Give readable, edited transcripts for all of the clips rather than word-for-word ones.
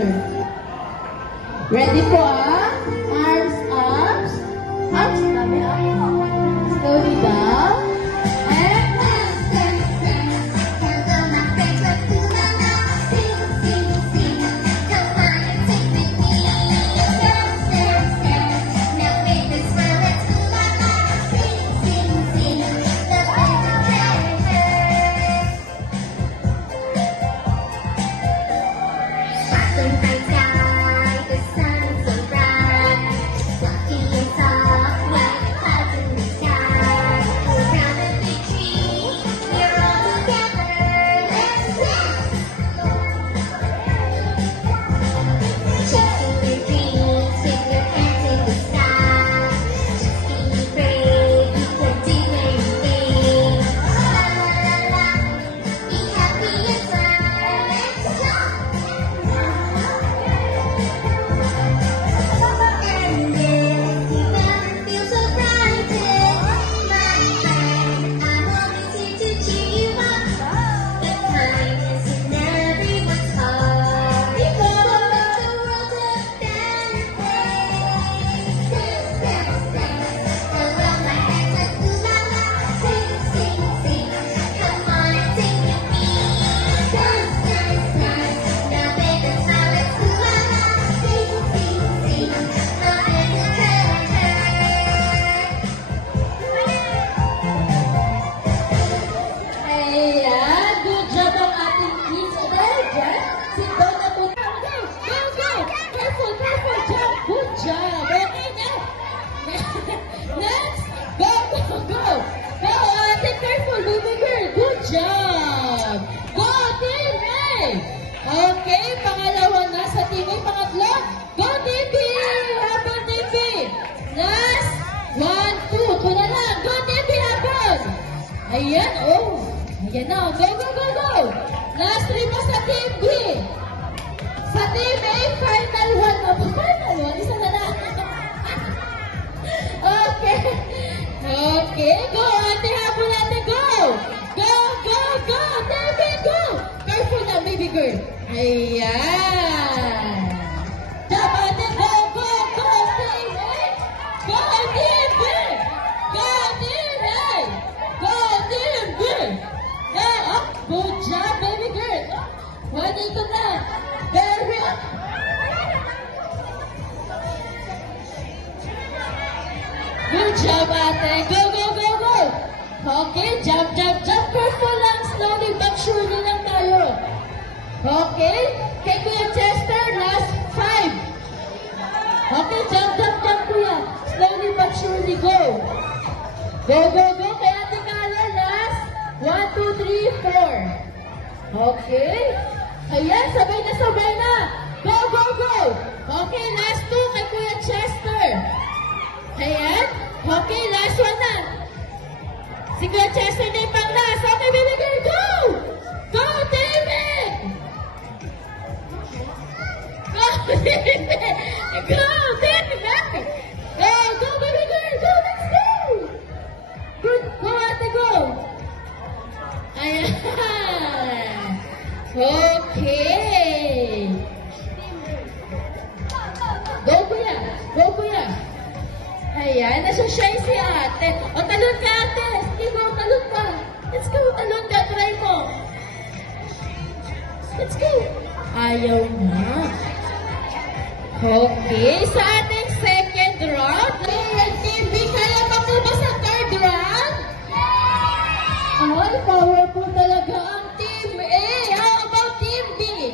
center. Ready po ah? Arms up. Arms up. Slowly down. And ayan, oh. Ayan na. Go, go, go, go. Last three mo sa Team B. Sa Team A, final one na po. Final one? Isa na lang. Okay. Okay, go. Ate, habol natin. Go. Go, go, go. Team B, go. Careful na, baby girl. Ayan. Jump, ate. Go, go, go. Team A. Go, Team B. Go, Team A. Go, Team B! Yeah, up! Good job, baby girl! Pwede ko na! Very up! Good job, ate! Go, go, go, go! Okay, jump, jump, jump! Careful lang! Slowly but surely lang tayo! Okay? Kay Kuya Chester, last 5! Okay, jump, jump, jump, Kuya! Slowly but surely, go! Go, go, go! Kaya 1, 2, 3, 4. Okay. Ayan, sabay na. Go, go, go. Okay, last 2 kay Kuya Chester. Ayan. Okay, last 1 na. Si Kuya Chester na yung pang last. Okay, baby girl, go! Go, David! Go, David! Go, David! Go, go, baby girl, go, let's go! Good, go, ate, go! Ayan. Okay. Go, Kuya. Go, Kuya. Ayan. Nasa-shy si ate. O, talon ka, ate. Sige, go. Talon ka. Let's go. Talon ka. Try mo. Let's go. Ayaw na. Okay. Sa ating second round. Team B, kaya pa po ba sa third round? Ay, powerful talaga ang Team A. How about Team B?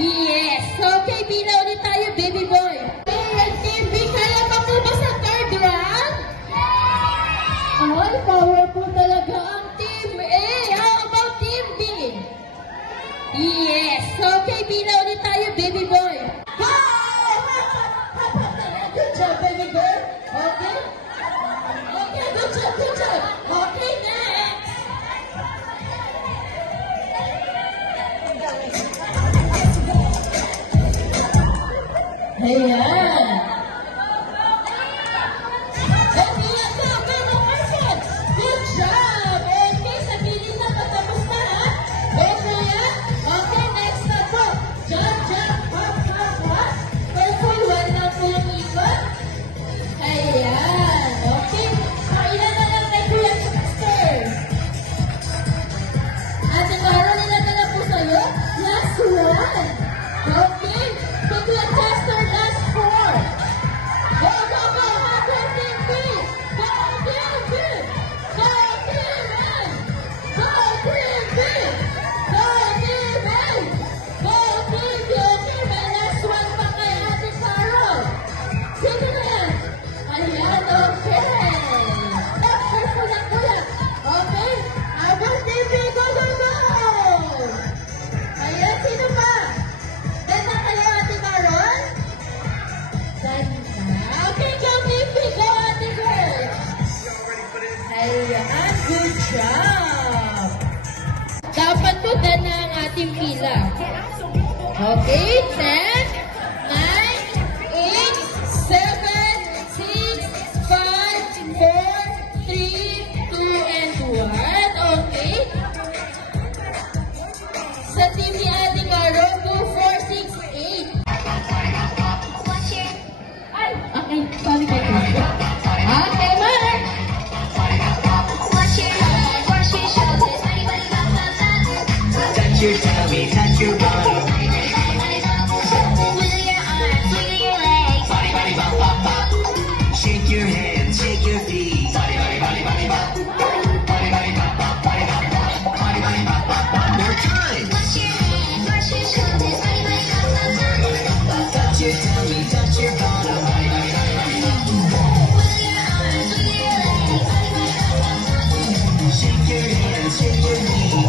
Yes. Okay, bila ulit tayo, baby boy. Team B, kaya pa po ba sa third round? Ay, powerful talaga ang Team A. How about Team B? Yes. Okay, bila ulit tayo, baby boy. Good job, baby girl. Okay? Okay, good job, good job. Okay, next. Ayan. Okay, go, go, person. Good job. Okay, sa bilis na patapos na, ha? Okay, kuya. Okay, next na po. Jump, jump, ating pila. Okay, 10, 9, 8, 7, 6, 5, 4, 3, 2, and 1. Okay. Sa team ni Ate Caro, 2, 4, 6, 8. Ay, okay, sorry kayo. Okay, Mark. Touch your tummy, touch your bottom. Wiggle your arms, wiggle your legs. Body, body, bop, bop, bop. Shake your hands, shake your feet. Body, body, body, body, bop. Body, body, bop, bop, body, bop, bop. Body, body, bop, bop, one more time. Wash your hands, wash your shoulders. Body, body, bop, bop, bop. Touch your tummy, touch your bottom. Body, body, body, body, bop. Wiggle your arms, wiggle your legs. Body, body, bop, bop, bop. Shake your hands, shake your feet.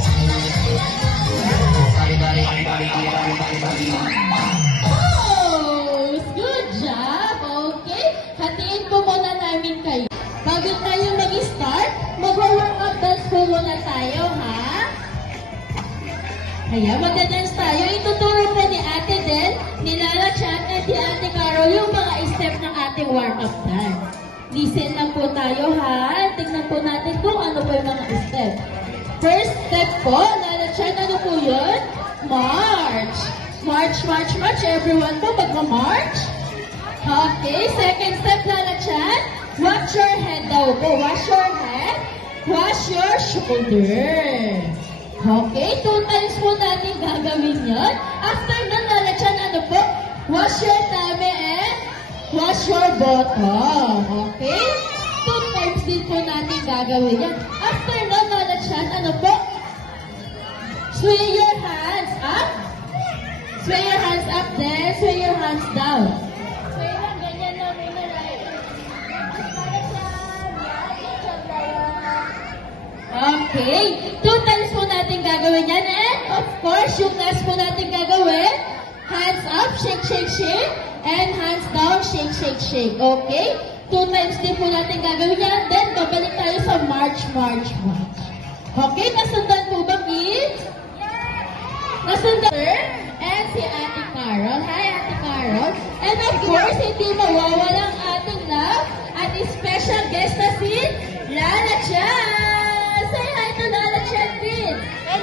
Body, body, body, body, body, body, body, body, body. Oh, good job. Okay. Hatiin po muna namin kayo. Bago tayo mag-start, mag-warm up dance po muna tayo, ha? Kaya magda-dance tayo. Ituturo po ni Ate Del, ni Lala Chan, at ni Ate Caro yung mga step ng ating warm-up dance. Listen lang po tayo, ha? Tignan po natin kung ano po yung mga step. First step po, Lala Chan, ano po yun? March. March, march, march. Everyone po, magma-march. Okay, second step, Lala Chan. Wash your head daw po. Wash your head. Wash your shoulder. Okay, 2 times po natin gagawin yun. After nun, Lala Chan, ano po? Wash your tummy and wash your bottom. Okay? 2 times din po natin gagawin yan. After nun, Lala Chan, ano po? Sway your hands up. Sway your hands up, then sway your hands down. Sway lang, ganyan lang muna, right? Okay. 2 times po natin gagawin yan. And, of course, yung last po natin gagawin, hands up, shake, shake, shake. And hands down, shake, shake, shake. Okay? 2 times din po natin gagawin yan. Then, babalik tayo sa march, march, march. Okay? Nasundan po ba, kids? Nasundan? And si Ate Carol. Hi, Ate Carol. And of course, hindi mawawala ang ating love at special guest na si Lala Chan. Say hi to Lala Chan, din. Hi!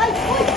Ay!